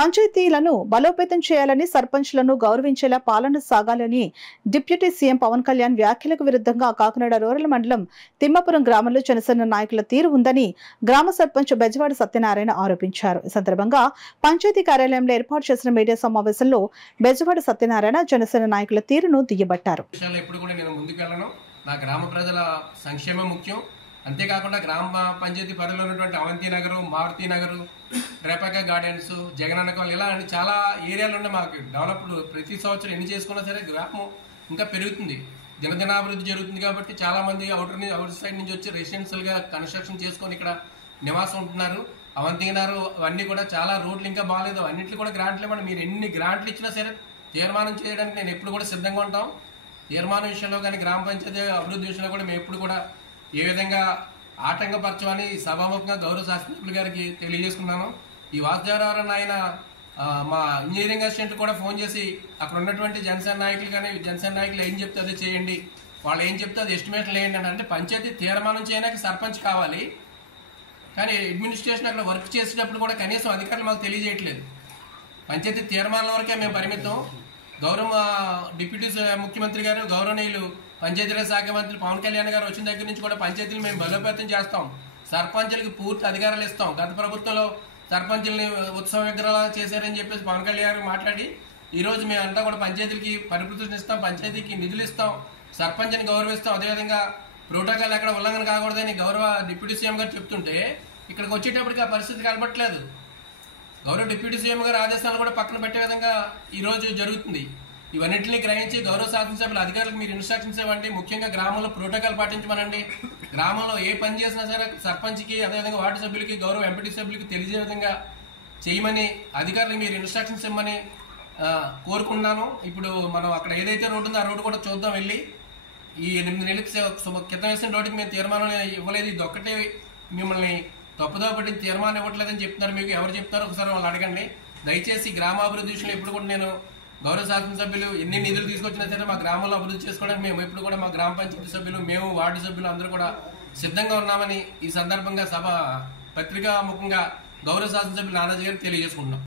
పంచాయతీలను బలోపేతం చేయాలని, సర్పంచ్లను గౌరవించేలా పాలన సాగాలని డిప్యూటీ సీఎం పవన్ కళ్యాణ్ వ్యాఖ్యలకు విరుద్ధంగా కాకినాడ రూరల్ మండలం తిమ్మాపురం గ్రామంలో జనసేన నాయకుల తీరు ఉందని గ్రామ సర్పంచ్ బెజవాడ సత్యనారాయణ ఆరోపించారు. ఈ సందర్భంగా పంచాయతీ కార్యాలయంలో ఏర్పాటు చేసిన మీడియా సమావేశంలో బెజవాడ సత్యనారాయణ జనసేన నాయకుల తీరును దుయ్యబట్టారు. నా గ్రామ ప్రజల సంక్షేమం ముఖ్యం. అంతేకాకుండా గ్రామ పంచాయతీ పరిధిలో ఉన్నటువంటి అవంతి నగరు, మారుతి నగరు, రేపక గార్డెన్స్, జగనన్నకం ఇలా చాలా ఏరియాలు ఉన్నాయి. మాకు డెవలప్డ్ ప్రతి సంవత్సరం ఎన్ని చేసుకున్నా సరే గ్రామం ఇంకా పెరుగుతుంది, దినదినాభివృద్ధి జరుగుతుంది. కాబట్టి చాలా మంది అవుటర్ సైడ్ నుంచి వచ్చి రెసిడెన్షియల్ గా కన్స్ట్రక్షన్ చేసుకొని ఇక్కడ నివాసం ఉంటున్నారు. అవంతి నగరు అవన్నీ కూడా చాలా రోడ్లు ఇంకా బాగాలేదు, అన్నింటిలో కూడా గ్రాంట్లు ఇవ్వండి. మీరు ఎన్ని గ్రాంట్లు ఇచ్చినా సరే తీర్మానం చేయడానికి నేను ఎప్పుడు కూడా సిద్ధంగా ఉంటాం. తీర్మానం విషయంలో కానీ గ్రామ పంచాయతీ అభివృద్ధి విషయంలో కూడా మేము ఎప్పుడు కూడా ఏ విధంగా ఆటంకపరచమని సభాముఖంగా గౌరవ శాసనసభ్యులు గారికి తెలియజేసుకున్నాను. ఈ వాసుదేవరావు ఆయన మా ఇంజనీరింగ్ అసిస్టెంట్ కూడా ఫోన్ చేసి అక్కడ ఉన్నటువంటి జనసేన నాయకులు కానీ జనసేన నాయకులు ఏం చెప్తే అదే చేయండి, వాళ్ళు ఏం చెప్తే అది ఎస్టిమేషన్ వేయండి అంటే పంచాయతీ తీర్మానం చేయడానికి సర్పంచ్ కావాలి, కానీ అడ్మినిస్ట్రేషన్ అక్కడ వర్క్ చేసేటప్పుడు కూడా కనీసం అధికారులు మాకు తెలియజేయట్లేదు. పంచాయతీ తీర్మానం వరకే మేము పరిమితం. గౌరవ డిప్యూటీ ముఖ్యమంత్రి గారు, గౌరవనీయులు పంచాయతీరాజ్ శాఖ మంత్రి పవన్ కళ్యాణ్ గారు వచ్చిన దగ్గర నుంచి కూడా పంచాయతీలు మేము బలోపేతం చేస్తాం, సర్పంచులకి పూర్తి అధికారాలు ఇస్తాం. గత ప్రభుత్వంలో సర్పంచుల్ని ఉత్సవ విగ్రహాలు చేశారని చెప్పేసి పవన్ కళ్యాణ్ గారు మాట్లాడి ఈ రోజు మేమంతా కూడా పంచాయతీలకి పరిపృతిని ఇస్తాం, పంచాయతీకి నిధులు ఇస్తాం, సర్పంచ్ని గౌరవిస్తాం. అదేవిధంగా ప్రోటోకాల్ ఎక్కడ ఉల్లంఘన కాకూడదని గౌరవ డిప్యూటీ సీఎం గారు చెప్తుంటే ఇక్కడికి వచ్చేటప్పటికి ఆ పరిస్థితి కనబట్టలేదు. గౌరవ డిప్యూటీ సీఎం గారి ఆదేశాలు కూడా పక్కన పెట్టే విధంగా ఈ రోజు జరుగుతుంది. ఇవన్నింటినీ గ్రహించి గౌరవ శాసనసభ్యుల అధికారులకు మీరు ఇన్స్ట్రక్షన్స్ ఇవ్వండి. ముఖ్యంగా గ్రామంలో ప్రోటోకాల్ పాటించమనండి. గ్రామంలో ఏ పని చేసినా సరే సర్పంచ్కి, అదేవిధంగా వార్డు సభ్యులకి, గౌరవ ఎంపీటీ సభ్యులకి తెలిసే విధంగా చేయమని అధికారులకు మీరు ఇన్స్ట్రక్షన్స్ ఇవ్వమని కోరుకుంటున్నాను. ఇప్పుడు మనం అక్కడ ఏదైతే రోడ్డు ఉందో ఆ రోడ్డు కూడా చూద్దాం వెళ్ళి. ఈ 8 నెలల క్రితం వేసిన రోడ్డుకి మేము తీర్మానం ఇవ్వలేదు, ఇది ఒక్కటే మిమ్మల్ని తప్పుదో పట్టిన తీర్మానం ఇవ్వట్లేదని చెప్తున్నారు. మీకు ఎవరు చెప్తారో ఒకసారి వాళ్ళు అడగండి. దయచేసి గ్రామాభివృద్ధి విషయంలో ఇప్పుడు కూడా నేను గౌరవ శాసనసభ్యులు ఎన్ని నిధులు తీసుకొచ్చినా సరే మా గ్రామంలో అభివృద్ధి చేసుకోవడానికి మేము ఎప్పుడు కూడా మా గ్రామ పంచాయతీ సభ్యులు, మేము వార్డు సభ్యులు అందరూ కూడా సిద్ధంగా ఉన్నామని ఈ సందర్భంగా సభ పత్రికా ముఖంగా గౌరవ శాసనసభ్యులు నానాజీ గారికి తెలియజేసుకుంటున్నాం.